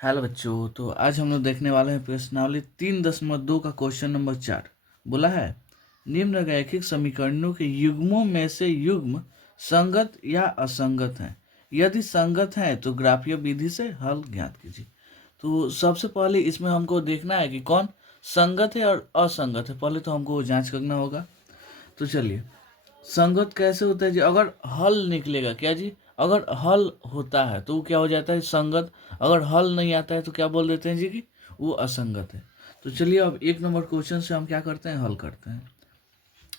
Hello बच्चों। तो आज हम लोग देखने वाले हैं प्रश्नावली 3.2 का क्वेश्चन नंबर 4। बोला है निम्न रैखिक समीकरणों के युग्मों में से युग्म संगत या असंगत हैं। यदि संगत हैं तो ग्राफीय विधि से हल ज्ञात कीजिए। तो सबसे पहले इसमें हमको देखना है कि कौन संगत है और असंगत है। पहले तो हमको जांच करना होगा। तो चलिए, संगत कैसे होता है जी? अगर हल निकलेगा क्या जी? अगर हल होता है तो वो क्या हो जाता है? संगत। अगर हल नहीं आता है तो क्या बोल देते हैं जी कि वो असंगत है। तो चलिए, अब 1 नंबर क्वेश्चन से हम क्या करते हैं? हल करते हैं।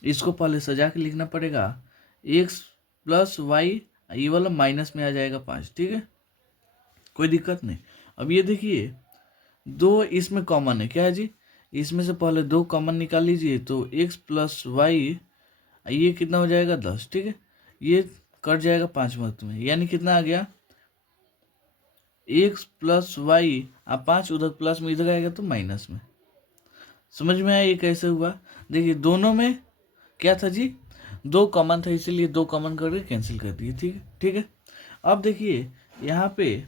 इसको पहले सजा के लिखना पड़ेगा। एक्स प्लस वाई, ये वाला माइनस में आ जाएगा 5। ठीक है, कोई दिक्कत नहीं। अब ये देखिए, दो इसमें कॉमन है क्या है जी? इसमें से पहले 2 कॉमन निकाल लीजिए। तो एक्स प्लस वाई, ये कितना हो जाएगा? 10। ठीक है, ये कट जाएगा 5 वक्त में, यानी कितना आ गया? X plus y. अब 5 उधर प्लस में, इधर आएगा तो माइनस में। समझ में आया ये कैसे हुआ? देखिए, दोनों में क्या था जी? 2 कॉमन था, इसीलिए 2 कॉमन करके कैंसिल कर दिए। ठीक है, ठीक है। अब देखिए यहाँ पे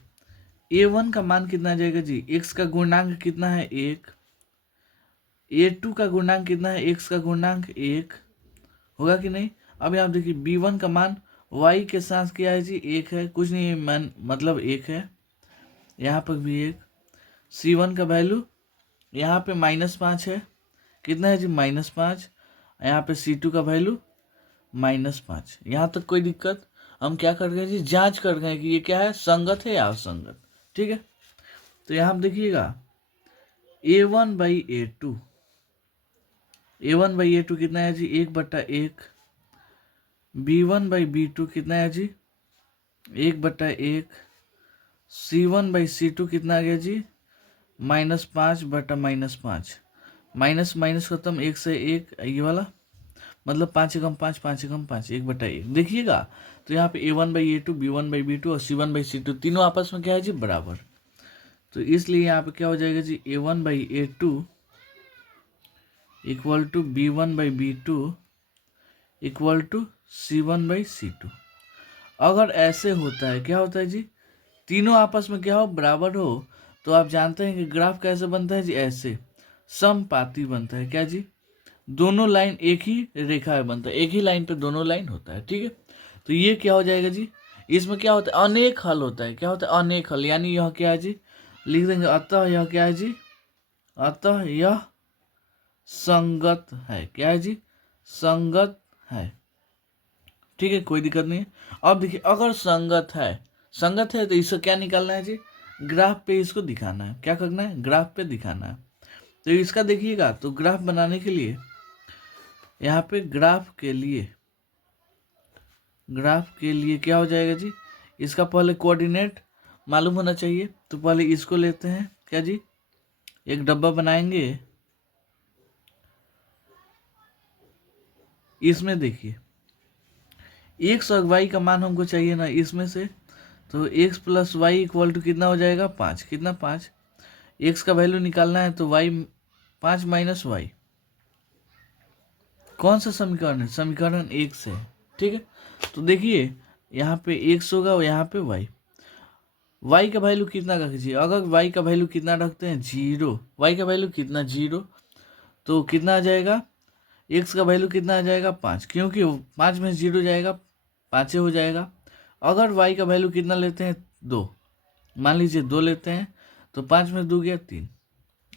a1 का मान कितना आ जाएगा जी? x का गुणांक कितना है? 1। a2 का गुणांक कितना है? x का गुणांक 1। होगा कि नहीं? अब यहाँ देखिए b1 का मान y के साथ क्या है जी? 1 है, कुछ नहीं है, मान मतलब 1 है। यहाँ पर भी 1। c1 का वैल्यू यहाँ पे -5 है। कितना है जी? -5। यहाँ पे c2 का वैल्यू -5। यहाँ तक कोई दिक्कत? हम क्या कर गए जी? जांच कर गए कि ये क्या है, संगत है या असंगत। ठीक है, तो यहाँ आप देखिएगा a1/a2, a1/a2 कितना है जी? 1/1। b1/b2 कितना है जी? 1/1। c1/c2 कितना आ गया जी? -5/-5। माइनस माइनस खत्म, 1 से 1, ये वाला मतलब 5 एकम 5, 5 एकम 5, 1/1। देखिएगा, तो यहाँ पे a1/a2, b1/b2 और c1/c2 तीनों आपस में क्या है जी? बराबर। तो इसलिए यहाँ पे क्या हो जाएगा जी? a1/a2 equal to b1/b2 equal to c1/c2। अगर ऐसे होता है, क्या होता है जी? तीनों आपस में क्या हो? बराबर हो। तो आप जानते हैं कि ग्राफ कैसे बनता है जी? ऐसे समपाती बनता है। क्या जी? दोनों लाइन एक ही रेखा में बनता है, एक ही लाइन पे दोनों लाइन होता है। ठीक है, तो ये क्या हो जाएगा जी? इसमें क्या होता है? अनेक हल होता है। क्या होता है? अनेक हल। यानी यह क्या है जी? लिख देंगे, अतः यह क्या है जी? अतः यह संगत है। क्या है जी? संगत है। ठीक है, कोई दिक्कत नहीं है। अब देखिए, अगर संगत है तो इसको क्या निकालना है जी? ग्राफ पे इसको दिखाना है। क्या करना है? ग्राफ पे दिखाना है। तो इसका देखिएगा, तो ग्राफ बनाने के लिए यहाँ पे ग्राफ के लिए क्या हो जाएगा जी? इसका पहले कोऑर्डिनेट मालूम होना चाहिए। तो पहले इसको लेते हैं। क्या जी? एक डब्बा बनाएंगे। इसमें देखिए, एक्स और वाई का मान हमको चाहिए ना इसमें से। तो x plus y equal to कितना हो जाएगा? 5। कितना? 5। एक्स का वैल्यू निकालना है तो वाई 5 माइनस वाई। कौन सा समीकरण है? समीकरण 1 से। ठीक है, तो देखिए यहाँ पे एक्स होगा और यहाँ पे वाई। वाई का वैल्यू कितना रखिए? अगर वाई का वैल्यू कितना रखते हैं? 0। वाई का वैल्यू कितना? 0। तो कितना आ जाएगा? एक्स का वैल्यू कितना आ जाएगा? 5, क्योंकि 5 में 0 जाएगा, 5 हो जाएगा। अगर वाई का वैल्यू कितना लेते हैं? 2। मान लीजिए 2 लेते हैं, तो 5 में 2 गया 3।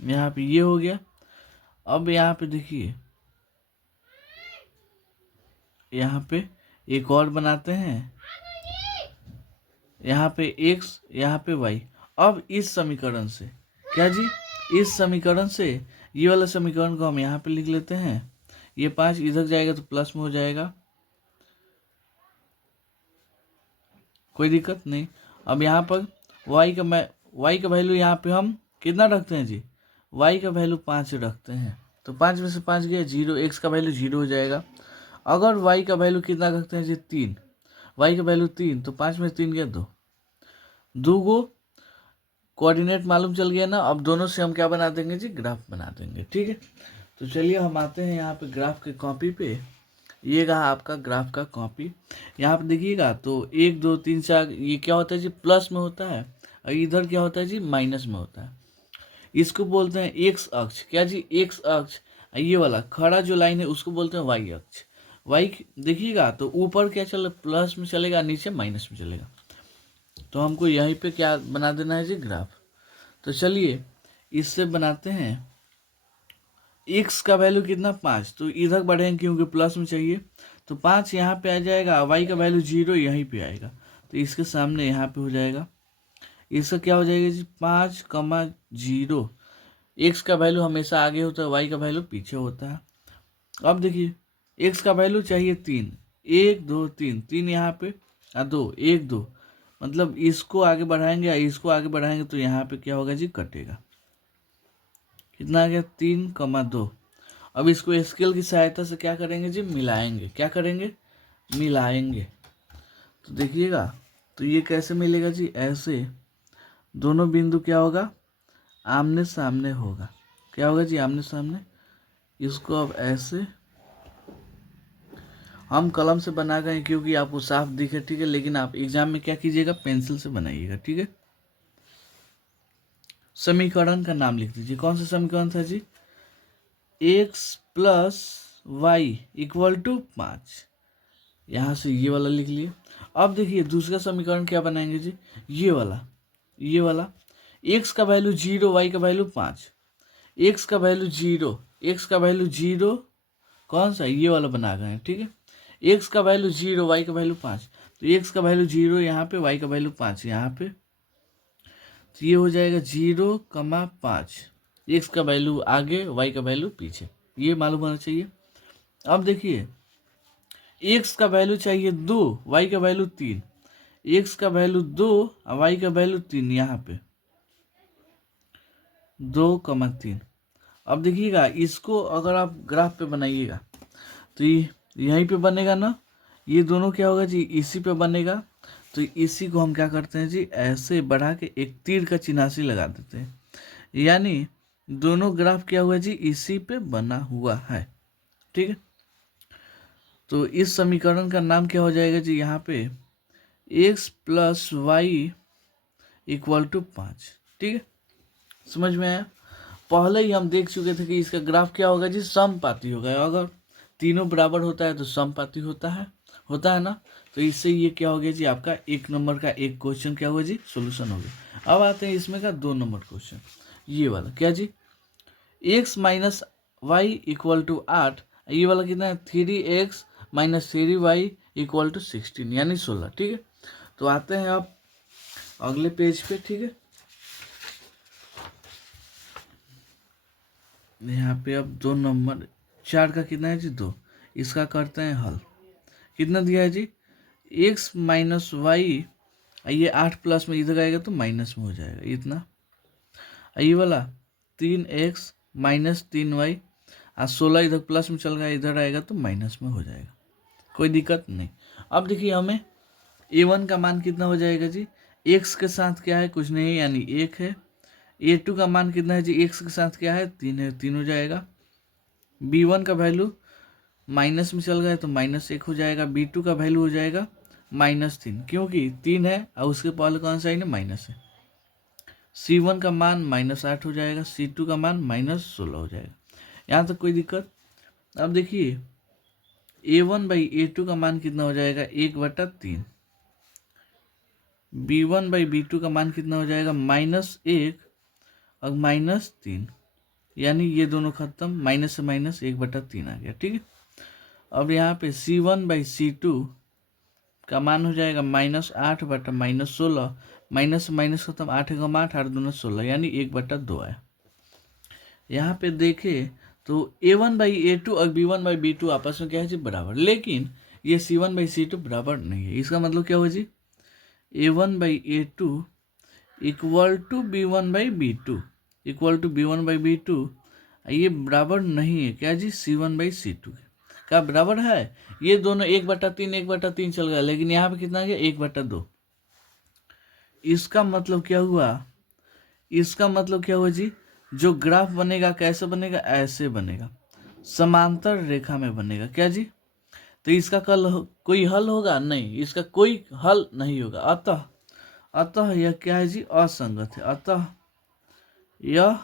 यहाँ पे ये हो गया। अब यहाँ पे देखिए, यहाँ पे एक और बनाते हैं। यहाँ पे एक्स, यहाँ पे वाई। अब इस समीकरण से क्या जी? इस समीकरण से ये वाला समीकरण को हम यहाँ पे लिख लेते हैं। ये 5 इधर जाएगा तो प्लस में हो जाएगा, कोई दिक्कत नहीं। अब यहाँ पर वाई का वैल्यू यहाँ पे हम कितना रखते हैं जी? वाई का वैल्यू 5 रखते हैं। तो 5 में से 5 गया 0, एक्स का वैल्यू 0 हो जाएगा। अगर वाई का वैल्यू कितना रखते हैं जी? 3। वाई का वैल्यू 3, तो 5 में 3 गया 2। 2 गो कोऑर्डिनेट मालूम चल गया ना। अब दोनों से हम क्या बना देंगे जी? ग्राफ बना देंगे। ठीक है, तो चलिए हम आते हैं यहाँ पे ग्राफ के कॉपी पे। ये रहा आपका ग्राफ का कॉपी। यहाँ पे देखिएगा, तो 1 2 3 4 ये क्या होता है जी? प्लस में होता है। और इधर क्या होता है जी, माइनस में होता है। इसको बोलते हैं एक्स अक्ष। क्या जी, एक्स अक्ष। ये वाला खड़ा जो लाइन है उसको बोलते हैं वाई अक्ष। वाई देखिएगा तो ऊपर क्या चल प्लस में चलेगा, नीचे माइनस में चलेगा। तो हमको यहीं पे क्या बना देना है जी, ग्राफ। तो चलिए इससे बनाते हैं। एक्स का वैल्यू कितना, 5, तो इधर बढ़ेंगे क्योंकि प्लस में चाहिए, तो 5 यहाँ पे आ जाएगा। वाई का वैल्यू 0 यहीं पे आएगा, तो इसके सामने यहाँ पे हो जाएगा। इसका क्या हो जाएगा जी, 5,0। एक्स का वैल्यू हमेशा आगे होता है, वाई का वैल्यू पीछे होता है। अब देखिए एक्स का वैल्यू चाहिए 3, 1 2 3, 3 यहाँ पे 2, 1 2, मतलब इसको आगे बढ़ाएंगे या इसको आगे बढ़ाएंगे तो यहाँ पे क्या होगा जी, कटेगा। कितना आ गया, 3,2। अब इसको स्केल की सहायता से क्या करेंगे जी, मिलाएंगे। क्या करेंगे, मिलाएंगे। तो देखिएगा तो ये कैसे मिलेगा जी, ऐसे दोनों बिंदु क्या होगा, आमने सामने होगा। क्या होगा जी, आमने सामने। इसको अब ऐसे हम कलम से बना गए क्योंकि आपको साफ दिखे, ठीक है, लेकिन आप एग्जाम में क्या कीजिएगा, पेंसिल से बनाइएगा, ठीक है। समीकरण का नाम लिख दीजिए। कौन सा समीकरण था जी, x plus y equal to 5। यहाँ से ये वाला लिख लिए। अब देखिए दूसरा समीकरण क्या बनाएंगे जी, ये वाला एक्स का वैल्यू 0, वाई का वैल्यू 5। एक्स का वैल्यू 0, एक्स का वैल्यू 0, कौन सा, ये वाला बना गए हैं, ठीक है। एक्स का वैल्यू 0, वाई का वैल्यू 5, तो एक्स का वैल्यू 0 यहाँ पे, वाई का वैल्यू 5 यहाँ पे, तो ये हो जाएगा 0,5। एक्स का वैल्यू आगे, वाई का वैल्यू पीछे, ये मालूम होना चाहिए। अब देखिए एक्स का वैल्यू चाहिए 2, वाई का वैल्यू 3। एक्स का वैल्यू 2 और वाई का वैल्यू 3, यहाँ पे 2,3। अब देखिएगा इसको अगर आप ग्राफ पे बनाइएगा तो ये यहीं पे बनेगा ना, ये दोनों क्या होगा जी, इसी पे बनेगा। तो इसी को हम क्या करते हैं जी, ऐसे बढ़ा के एक तीर का चिन्हासी लगा देते हैं, यानी दोनों ग्राफ क्या हुआ जी, इसी पे बना हुआ है, ठीक है। तो इस समीकरण का नाम क्या हो जाएगा जी, यहाँ पे x plus y equal to 5, ठीक है। समझ में आया। पहले ही हम देख चुके थे कि इसका ग्राफ क्या होगा जी, समपाती होगा। अगर तीनों बराबर होता है तो समपाती होता है ना। तो इससे ये क्या हो गया जी, आपका 1 नंबर का एक क्वेश्चन क्या हुआ जी, सोल्यूशन हो गया। अब आते हैं इसमें का 2 नंबर क्वेश्चन, ये वाला क्या जी, x minus y equal to 8। ये वाला कितना है, 3x minus 3y equal to 16, यानी 16, ठीक है। तो आते हैं अब अगले पेज पे, ठीक है। यहाँ पे अब 2 नंबर 4 का कितना है जी, 2। इसका करते हैं हल। कितना दिया है जी, एक्स माइनस वाई, ये 8 प्लस में इधर आएगा तो माइनस में हो जाएगा इतना। ये वाला 3x माइनस 3y, और 16 इधर प्लस में चल रहा है, इधर आएगा तो माइनस में हो जाएगा, कोई दिक्कत नहीं। अब देखिए हमें a1 का मान कितना हो जाएगा जी, x के साथ क्या है, कुछ नहीं यानी 1 है। a2 का मान कितना है जी, x के साथ क्या है, 3 है, 3 हो जाएगा। b1 का वैल्यू माइनस में चल गया तो -1 हो जाएगा। b2 का वैल्यू हो जाएगा -3, क्योंकि 3 है और उसके पहले कौन सा है, माइनस है। c1 का मान -8 हो जाएगा, c2 का मान -16 हो जाएगा। यहाँ तक कोई दिक्कत। अब देखिए a1/a2 का मान कितना हो जाएगा, 1/3। b1/b2 का मान कितना हो जाएगा, -1 और -3, यानी ये दोनों खत्म, माइनस से माइनस 1/3 आ गया, ठीक है। अब यहाँ पे c1/c2 का मान हो जाएगा -8 बटा -16, माइनस से माइनस खत्म, 8 एकम 8, 8 दूना 16, यानी 1/2 आया। यहाँ पे देखे तो a1/a2 और b1/b2 आपस में क्या है जी, बराबर, लेकिन ये c1/c2 बराबर नहीं है। इसका मतलब क्या हुआ जी, a1/a2 equal to b1/b2 equal to b1/b2, ये बराबर नहीं है क्या जी, c1/c2 का बराबर है। ये दोनों 1/3 1/3 चल गया, लेकिन यहाँ पे कितना गया, 1/2। इसका मतलब क्या हुआ, इसका मतलब क्या हुआ जी, जो ग्राफ बनेगा कैसे बनेगा, ऐसे बनेगा, समांतर रेखा में बनेगा। क्या जी, तो इसका कोई हल होगा नहीं, इसका कोई हल नहीं होगा। अतः अतः यह क्या है जी, असंगत है। अतः यह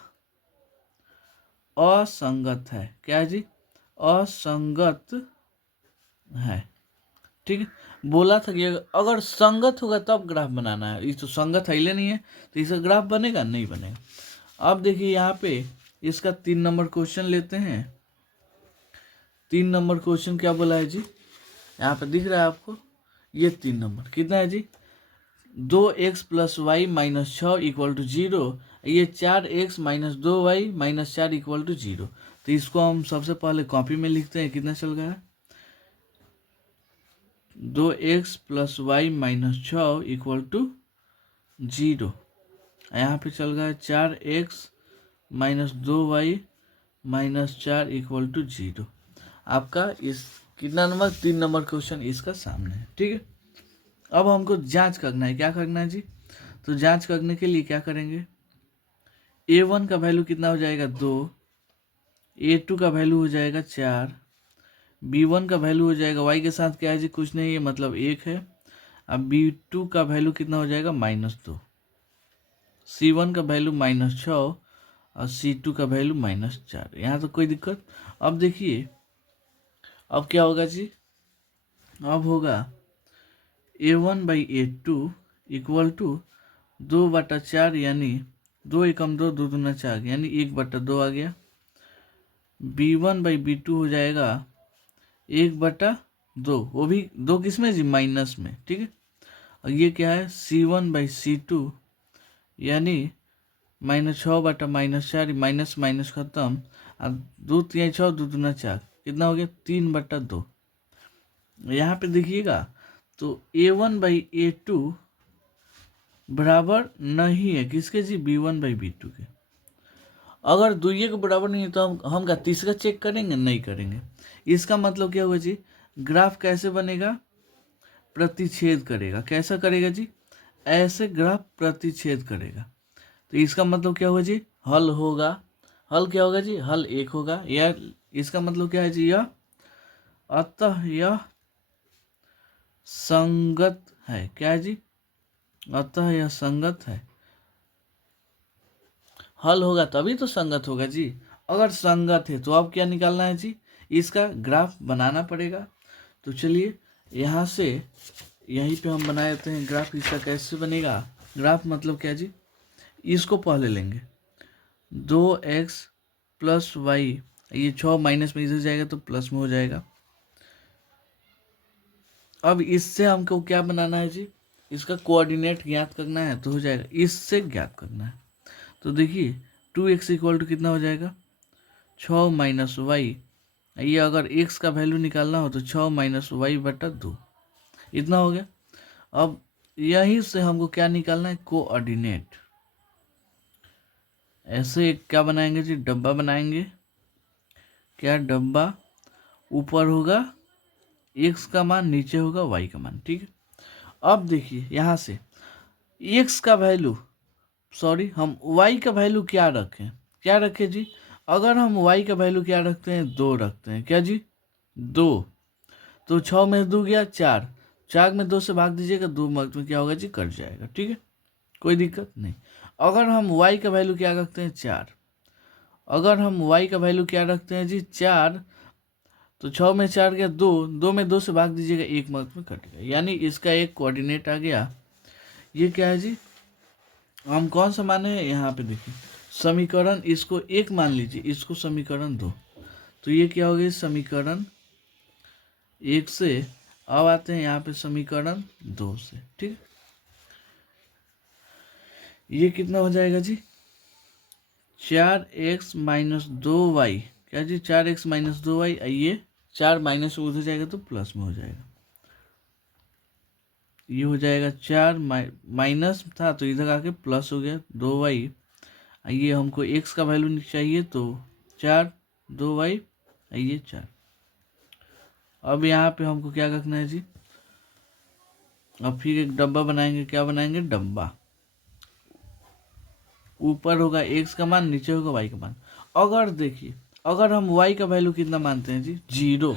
असंगत है। क्या है जी, असंगत है। ठीक है, बोला था कि अगर संगत होगा तब ग्राफ बनाना है। ये तो संगत है ही नहीं है, तो इसका ग्राफ बनेगा नहीं बनेगा। अब देखिए यहाँ पे इसका 3 नंबर क्वेश्चन लेते हैं। 3 नंबर क्वेश्चन क्या बोला है जी, यहाँ पे दिख रहा है आपको, ये 3 नंबर कितना है जी, 2x plus y minus 6 equal to 0। ये 4x minus 2y minus 4 equal to 0। तो इसको हम सबसे पहले कॉपी में लिखते हैं। कितना चल गया, 2x plus y minus 6 equal to 0। यहाँ पे चल गया 4x minus 2y minus 4 equal to 0। आपका इस कितना नंबर, 3 नंबर क्वेश्चन इसका सामने है। ठीक है, अब हमको जांच करना है। क्या करना है जी, तो जांच करने के लिए क्या करेंगे, a1 का वैल्यू कितना हो जाएगा 2, a2 का वैल्यू हो जाएगा 4, b1 का वैल्यू हो जाएगा, y के साथ क्या है जी, कुछ नहीं है मतलब 1 है। अब b2 का वैल्यू कितना हो जाएगा -2, c1 का वैल्यू -6 और c2 का वैल्यू -4। यहाँ तो कोई दिक्कत। अब देखिए अब क्या होगा जी, अब होगा a1 by a2 equal to 2/4, यानी 2 एकम 2, 2 दूना 4, यानी 1/2 आ गया। b1 बाई b2 हो जाएगा 1/2, वो भी 2 किस में जी, माइनस में। ठीक है, और ये क्या है c1 बाई c2, यानी -6/-4, माइनस माइनस खत्म, अब 2 3 6, 2 दूना 4, कितना हो गया 3/2। यहाँ पे देखिएगा तो a1 बाई a2 बराबर नहीं है किसके जी, b1 बाई b2 के। अगर दुइये के बराबर नहीं है तो हम क्या तीसरा चेक करेंगे, नहीं करेंगे। इसका मतलब क्या होगा जी, ग्राफ कैसे बनेगा, प्रतिच्छेद करेगा। कैसा करेगा जी, ऐसे ग्राफ प्रतिच्छेद करेगा। तो इसका मतलब क्या होगा जी, हल होगा। हल क्या होगा जी, हल 1 होगा। या इसका मतलब क्या है जी, यह अतः यह संगत है। क्या है जी, अतः यह संगत है। हल होगा तभी तो संगत होगा जी। अगर संगत है तो अब क्या निकालना है जी, इसका ग्राफ बनाना पड़ेगा। तो चलिए यहाँ से यहीं पे हम बना देते हैं ग्राफ। इसका कैसे बनेगा ग्राफ, मतलब क्या जी, इसको पहले लेंगे 2x प्लस वाई, ये 6 माइनस में इधर जाएगा तो प्लस में हो जाएगा। अब इससे हमको क्या बनाना है जी, इसका कोऑर्डिनेट ज्ञात करना है, तो हो जाएगा इससे ज्ञात करना है। तो देखिए 2x इक्वल टू कितना हो जाएगा 6 माइनस वाई। ये अगर x का वैल्यू निकालना हो तो 6 माइनस y/2, इतना हो गया। अब यहीं से हमको क्या निकालना है, कोऑर्डिनेट। ऐसे क्या बनाएंगे जी, डब्बा बनाएंगे। क्या डब्बा, ऊपर होगा x का मान, नीचे होगा y का मान। ठीक है, अब देखिए यहाँ से x का वैल्यू, सॉरी हम y का वैल्यू क्या रखें, क्या रखें जी, अगर हम y का वैल्यू क्या रखते हैं, 2 रखते हैं। क्या जी 2, तो 6 में 2 गया 4, 4 में 2 से भाग दीजिएगा, 2 में क्या होगा जी, कट जाएगा। ठीक है, कोई दिक्कत नहीं। अगर हम y का वैल्यू क्या रखते हैं 4, अगर हम y का वैल्यू क्या रखते हैं जी 4, तो 6 में 4 गया 2, 2 में 2 से भाग दीजिएगा, 1 मार्क में कट गया, यानी इसका एक कोऑर्डिनेट आ गया। ये क्या है जी, हम कौन सा माने हैं, यहाँ पे देखिए समीकरण, इसको 1 मान लीजिए, इसको समीकरण 2। तो ये क्या हो गया, समीकरण 1 से। अब आते हैं यहाँ पे समीकरण 2 से। ठीक, ये कितना हो जाएगा जी, 4x माइनस 2y। क्या जी 4x माइनस 2y, ये 4 माइनस उधर जाएगा तो प्लस में हो जाएगा। ये हो जाएगा 4 माइनस था तो इधर आके प्लस हो गया 2y। ये हमको x का वैल्यू चाहिए तो 4 2y, ये 4। अब यहाँ पे हमको क्या रखना है जी, अब फिर एक डब्बा बनाएंगे। क्या बनाएंगे, डब्बा। ऊपर होगा x का मान, नीचे होगा y का मान। अगर देखिए, अगर हम y का वैल्यू कितना मानते हैं जी 0,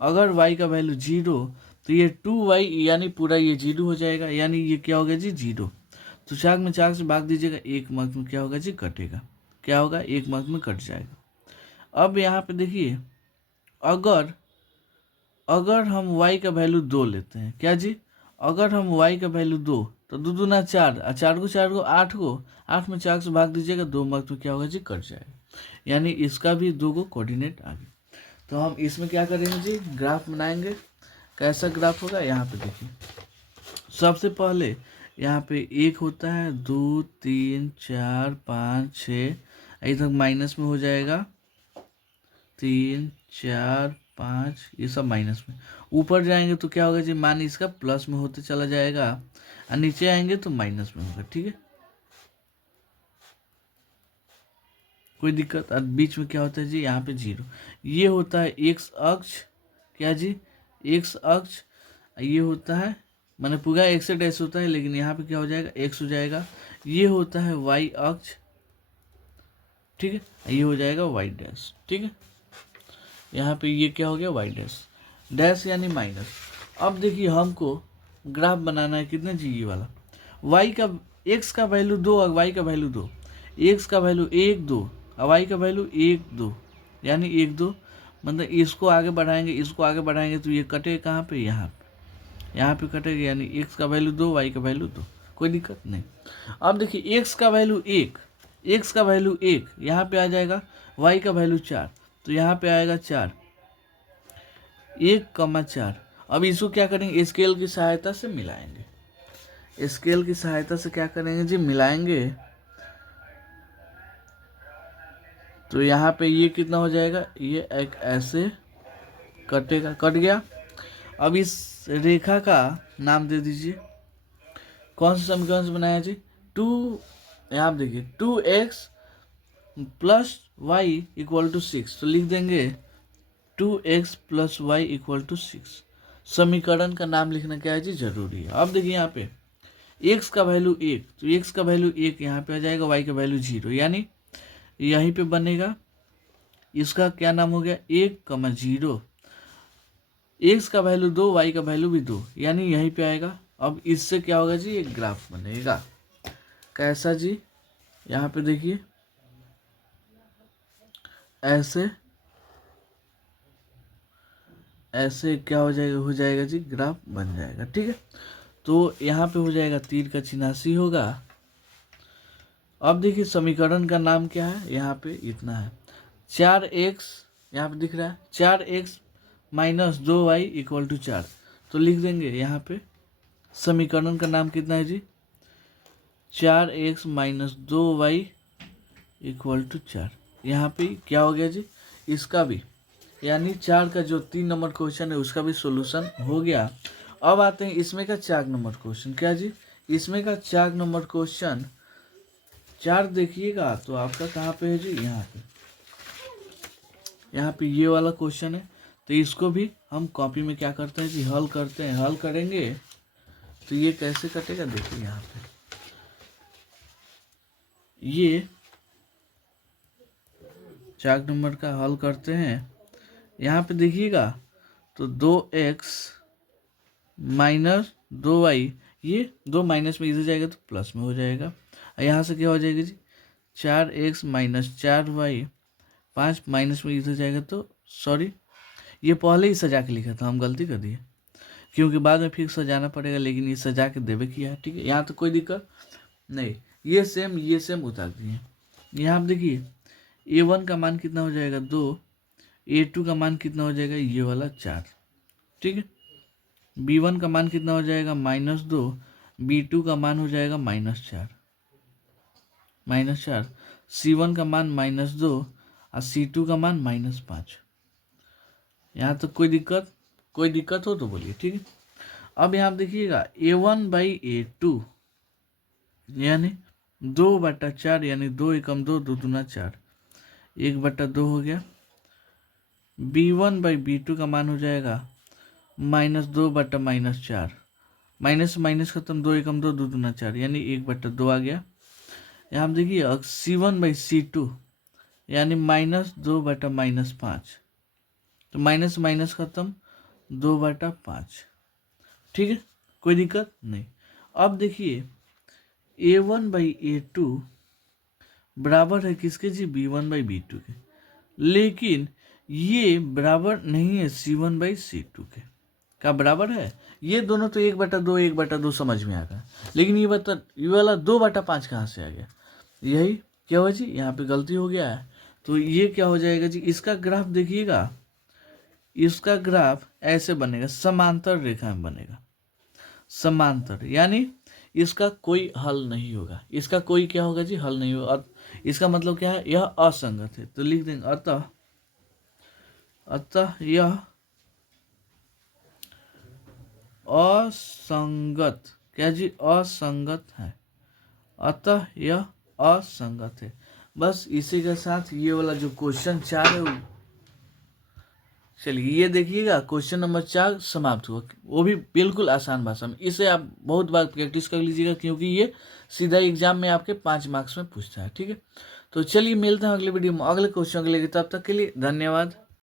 अगर y का वैल्यू 0 तो ये 2y यानी पूरा ये 0 हो जाएगा, यानी ये क्या हो गया जी 0। तो 4 में 4 से भाग दीजिएगा, 1 मार्क्स में क्या होगा जी, कटेगा। क्या होगा, 1 मार्क्स में कट जाएगा। अब यहाँ पे देखिए, अगर अगर हम y का वैल्यू 2 लेते हैं, क्या जी, अगर हम y का वैल्यू 2, तो 2 दूना 4, 4 को 8 को 8 में 4 से भाग दीजिएगा, 2 मार्क्स में क्या होगा जी, कट जाएगा। यानी इसका भी 2 को कोऑर्डिनेट आ गया। तो हम इसमें क्या करेंगे जी, ग्राफ बनाएंगे। कैसा ग्राफ होगा, यहाँ पे देखिए, सबसे पहले यहाँ पे 1 होता है, 2 3 4 5 6, इधर माइनस में हो जाएगा, 3 4 5, ये सब माइनस में। ऊपर जाएंगे तो क्या होगा जी, मान इसका प्लस में होते चला जाएगा, और नीचे आएंगे तो माइनस में होगा। ठीक है, कोई दिक्कत। और बीच में क्या होता है जी, यहाँ पे 0। ये होता है एक्स अक्ष, क्या जी, एक्स अक्ष। ये होता है, माने पूरा एक्स से डैश होता है, लेकिन यहाँ पे क्या हो जाएगा, एक्स हो जाएगा। ये होता है वाई अक्ष, ठीक है, ये हो जाएगा वाई डैश। ठीक है, यहाँ पे ये क्या हो गया, वाई डैश, डैश यानी माइनस। अब देखिए, हमको ग्राफ बनाना है कितने जी, ये वाला वाई का, एक्स का वैल्यू 2 और वाई का वैल्यू 2, एक्स का वैल्यू 1 2 और वाई का वैल्यू 1 2, यानी 1 2, मतलब इसको आगे बढ़ाएंगे, इसको आगे बढ़ाएंगे तो ये कटे कहाँ पे, यहाँ पे कटेगा। यानी एक्स का वैल्यू 2, वाई का वैल्यू 2, कोई दिक्कत नहीं। अब देखिए, एक्स का वैल्यू 1, एक्स का वैल्यू 1 यहाँ पे आ जाएगा, वाई का वैल्यू 4, तो यहाँ पे आएगा 4, 1,4। अब इसको क्या करेंगे, स्केल की सहायता से मिलाएंगे। स्केल की सहायता से क्या करेंगे जी, मिलाएंगे। तो यहाँ पे ये कितना हो जाएगा, ये एक ऐसे कटेगा, कट गया। अब इस रेखा का नाम दे दीजिए। कौन सा समीकरण से बनाया जी, 2, यहाँ आप देखिए 2x plus y equal to 6, तो लिख देंगे 2x plus y equal to 6। समीकरण का नाम लिखना क्या है जी, जरूरी है। अब देखिए, यहाँ पे x का वैल्यू 1, तो x का वैल्यू 1 यहाँ पे आ जाएगा, y का वैल्यू 0, यानी यहीं पे बनेगा। इसका क्या नाम हो गया, 1,0। x का वैल्यू 2, y का वैल्यू भी 2, यानी यहीं पे आएगा। अब इससे क्या होगा जी, एक ग्राफ बनेगा। कैसा जी, यहाँ पे देखिए, ऐसे ऐसे क्या हो जाएगा जी, ग्राफ बन जाएगा। ठीक है, तो यहाँ पे हो जाएगा, तीर का चिन्हासी होगा। अब देखिए, समीकरण का नाम क्या है, यहाँ पे इतना है, 4x, यहाँ पे दिख रहा है 4x minus 2y equal to 4, तो लिख देंगे यहाँ पे समीकरण का नाम कितना है जी, 4x minus 2y equal to 4। यहाँ पे क्या हो गया जी, इसका भी, यानी 4 का जो 3 नंबर क्वेश्चन है उसका भी सॉल्यूशन हो गया। अब आते हैं इसमें का 4 नंबर क्वेश्चन। क्या जी, इसमें का 4 नंबर क्वेश्चन, 4 देखिएगा तो आपका कहाँ पे है जी, यहाँ पे ये वाला क्वेश्चन है। तो इसको भी हम कॉपी में क्या करते हैं जी, हल करते हैं। हल करेंगे तो ये कैसे कटेगा, देखिए यहाँ पे ये 4 नंबर का हल करते हैं। यहाँ पे देखिएगा, तो 2x माइनस 2y, ये 2 माइनस में इधर जाएगा तो प्लस में हो जाएगा। यहाँ से क्या हो जाएगा जी, 4x माइनस 4y, 5 माइनस में इधर जाएगा तो, सॉरी ये पहले ही सजा के लिखा था, हम गलती कर दिए, क्योंकि बाद में फिर सजाना पड़ेगा, लेकिन ये सजा के देवे किया है। ठीक है, यहाँ तो कोई दिक्कत नहीं, ये सेम उतार दिए। यहाँ आप देखिए, a1 का मान कितना हो जाएगा, 2, a2 का मान कितना हो जाएगा, ये वाला 4। ठीक है, b1 का मान कितना हो जाएगा, -2, b2 का मान हो जाएगा -4, c1 का मान -2 और c2 का मान -5। यहाँ तक कोई दिक्कत हो तो बोलिए। ठीक है, अब यहाँ देखिएगा, a1/a2 यानी 2/4, यानी 2 एकम 2, 2 दूना 4, 1/2 हो गया। b1/b2 का मान हो जाएगा -2/-4, माइनस माइनस खत्म, 2 एकम 2, 2 दूना 4, यानी 1/2 आ गया। यहाँ देखिए, c1/c2 यानी -2/-5, तो माइनस माइनस खत्म, 2/5। ठीक है, कोई दिक्कत नहीं। अब देखिए, A1/A2 बराबर है किसके जी, B1/B2 के। लेकिन ये बराबर नहीं है C1/C2 के। क्या बराबर है? ये दोनों तो 1/2 1/2 समझ में आ गया, लेकिन ये वाला 2/5 कहाँ से आ गया? यही क्या हुआ जी, यहाँ पे गलती हो गया है। तो ये क्या हो जाएगा जी, इसका ग्राफ देखिएगा, इसका ग्राफ ऐसे बनेगा, समांतर रेखा में बनेगा, समांतर, यानी इसका कोई हल नहीं होगा, इसका कोई क्या होगा जी, हल नहीं होगा। इसका मतलब क्या है, यह असंगत है, तो लिख देंगे अतः यह असंगत, क्या जी, असंगत है, अतः यह असंगत है। बस इसी के साथ ये वाला जो क्वेश्चन 4 है, चलिए ये देखिएगा, क्वेश्चन नंबर 4 समाप्त हुआ। वो भी बिल्कुल आसान भाषा में। इसे आप बहुत बार प्रैक्टिस कर लीजिएगा, क्योंकि ये सीधा एग्जाम में आपके 5 मार्क्स में पूछता है। ठीक है, तो चलिए मिलते हैं अगले वीडियो में अगले क्वेश्चन के लिए। तब तक के लिए धन्यवाद।